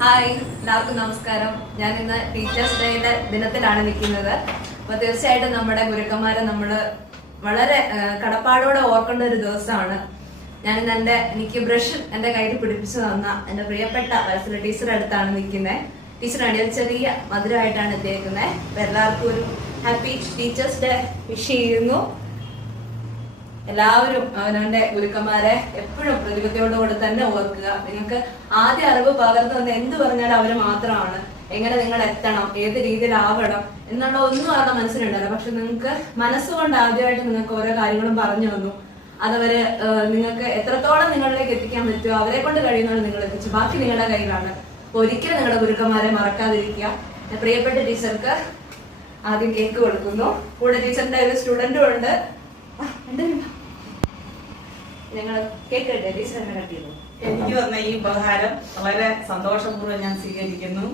Hi, എല്ലാവർക്കും നമസ്കാരം. ഞാൻ ഇന്ന് ടീച്ചേഴ്സ് ഡേയുടെ ദിനത്തിലാണ് നിൽക്കുന്നത്. അപ്പൊ തീർച്ചയായിട്ടും നമ്മുടെ ഗുരുക്കന്മാരെ നമ്മള് വളരെ കടപ്പാടോടെ ഓർക്കേണ്ട ഒരു ദിവസമാണ്. ഞാൻ ഇന്ന് എനിക്ക് ബ്രഷ് എന്റെ കയ്യിൽ പിടിപ്പിച്ചു തന്ന എന്റെ പ്രിയപ്പെട്ട വത്സല ടീച്ചറുടെ അടുത്താണ് നിൽക്കുന്നത്. ടീച്ചറാണ് ഒരു ചെറിയ മധുരമായിട്ടാണ് എത്തിയേക്കുന്നത്. അപ്പൊ എല്ലാവർക്കും ഒരു ഹാപ്പി ടീച്ചേഴ്സ് ഡേ വിഷ് ചെയ്യുന്നു. എല്ലാവരും അവനവന്റെ ഗുരുക്കന്മാരെ എപ്പോഴും പ്രതിബദ്ധതയോടുകൂടി തന്നെ ഓർക്കുക. നിങ്ങൾക്ക് ആദ്യ അറിവ് പകർന്നു വന്ന് എന്ത് പറഞ്ഞാലും അവര് മാത്രമാണ്. എങ്ങനെ നിങ്ങൾ എത്തണം, ഏത് രീതിയിലാവണം എന്നുള്ള ഒന്നും അവരുടെ മനസ്സിലുണ്ടല്ലോ. പക്ഷെ നിങ്ങൾക്ക് മനസ്സുകൊണ്ട് ആദ്യമായിട്ട് നിങ്ങൾക്ക് ഓരോ കാര്യങ്ങളും പറഞ്ഞു തന്നു. അതവര് നിങ്ങൾക്ക് എത്രത്തോളം നിങ്ങളിലേക്ക് എത്തിക്കാൻ പറ്റുമോ അവരെ കൊണ്ട് കഴിയുന്നത് നിങ്ങൾ എത്തിച്ചു. ബാക്കി നിങ്ങളുടെ കയ്യിലാണ്. ഒരിക്കലും നിങ്ങളുടെ ഗുരുക്കന്മാരെ മറക്കാതിരിക്കുക. പ്രിയപ്പെട്ട ടീച്ചർക്ക് ആദ്യം കേക്ക് കൊടുക്കുന്നു. കൂടെ ടീച്ചറിന്റെ ഒരു സ്റ്റുഡന്റും ഉണ്ട്. ഞങ്ങൾ കേക്ക് ടീച്ചറിനെ കട്ട് ചെയ്തു. എനിക്ക് വന്ന ഈ ഉപഹാരം വളരെ സന്തോഷപൂർവ്വം ഞാൻ സ്വീകരിക്കുന്നു.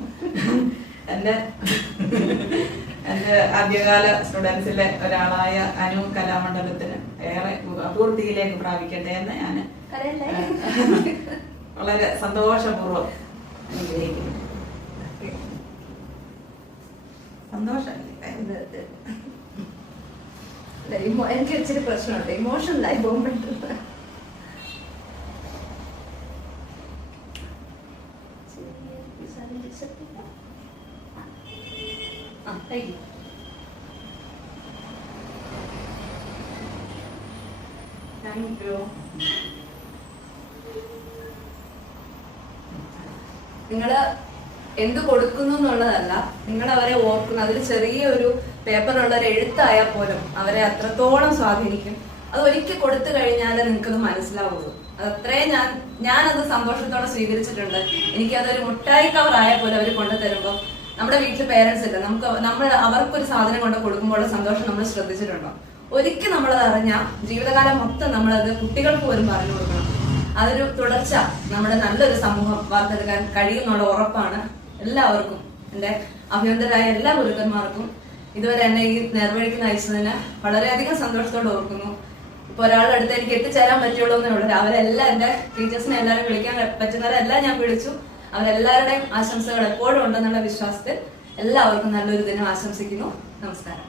എന്റെ ആദ്യകാല സ്റ്റുഡൻസിലെ ഒരാളായ അനു കലാമണ്ഡലത്തിന് ഏറെ പൂർത്തിയിലേക്ക് പ്രാപിക്കട്ടെ എന്ന് ഞാൻ വളരെ സന്തോഷപൂർവ്വം അനുഗ്രഹിക്കുന്നു. സന്തോഷമല്ലേ? എനിക്ക് ഇച്ചിരി പ്രശ്നമുണ്ട്, ഇമോഷണലായി പോകുമ്പോൾ. നിങ്ങള് എന്ത് കൊടുക്കുന്നു എന്നുള്ളതല്ല, നിങ്ങൾ അവരെ ഓർക്കുന്നു. അതിൽ ചെറിയൊരു പേപ്പറിലുള്ള ഒരു എഴുത്തായാൽ പോലും അവരെ അത്രത്തോളം സ്വാധീനിക്കും. അത് ഒരിക്കൽ കൊടുത്തു കഴിഞ്ഞാൽ നിങ്ങൾക്കത് മനസ്സിലാവുള്ളൂ. അതത്രയും ഞാനത് സന്തോഷത്തോടെ സ്വീകരിച്ചിട്ടുണ്ട്. എനിക്കതൊരു മുട്ടായി കവർ ആയാൽ പോലും അവർ കൊണ്ടുതരുമ്പോൾ നമ്മുടെ വീട്ടിൽ പേരൻസ് ഇല്ല, നമ്മൾ അവർക്കൊരു സാധനം കൊണ്ട് കൊടുക്കുമ്പോൾ സന്തോഷം നമ്മൾ ശ്രദ്ധിച്ചിട്ടുണ്ടോ? ഒരിക്കൽ നമ്മളത് അറിഞ്ഞാൽ ജീവിതകാലം മൊത്തം നമ്മളത് കുട്ടികൾക്ക് പോലും പറഞ്ഞു കൊടുക്കണം. അതൊരു തുടർച്ച നമ്മുടെ നല്ലൊരു സമൂഹം വാർത്തെടുക്കാൻ കഴിയുന്നുള്ള ഉറപ്പാണ് എല്ലാവർക്കും. എന്റെ അഭിനന്ദരായ എല്ലാ ഗുരുക്കന്മാർക്കും ഇതുവരെ എന്നെ ഈ നേർവഴിക്ക് നയിച്ചതിന് വളരെയധികം സന്തോഷത്തോടെ ഓർക്കുന്നു. ഇപ്പൊ ഒരാളുടെ അടുത്ത് എനിക്ക് എത്തിച്ചേരാൻ പറ്റുള്ളൂ എന്നേ ഉള്ളൂ. അവരെല്ലാം എന്റെ ടീച്ചേഴ്സിനെ എല്ലാവരും വിളിക്കാൻ പറ്റുന്നവരെല്ലാം ഞാൻ വിളിച്ചു. അവരെല്ലാവരുടെയും ആശംസകൾ എപ്പോഴും ഉണ്ടെന്നുള്ള വിശ്വാസത്തിൽ എല്ലാവർക്കും നല്ലൊരു ദിനം ആശംസിക്കുന്നു. നമസ്കാരം.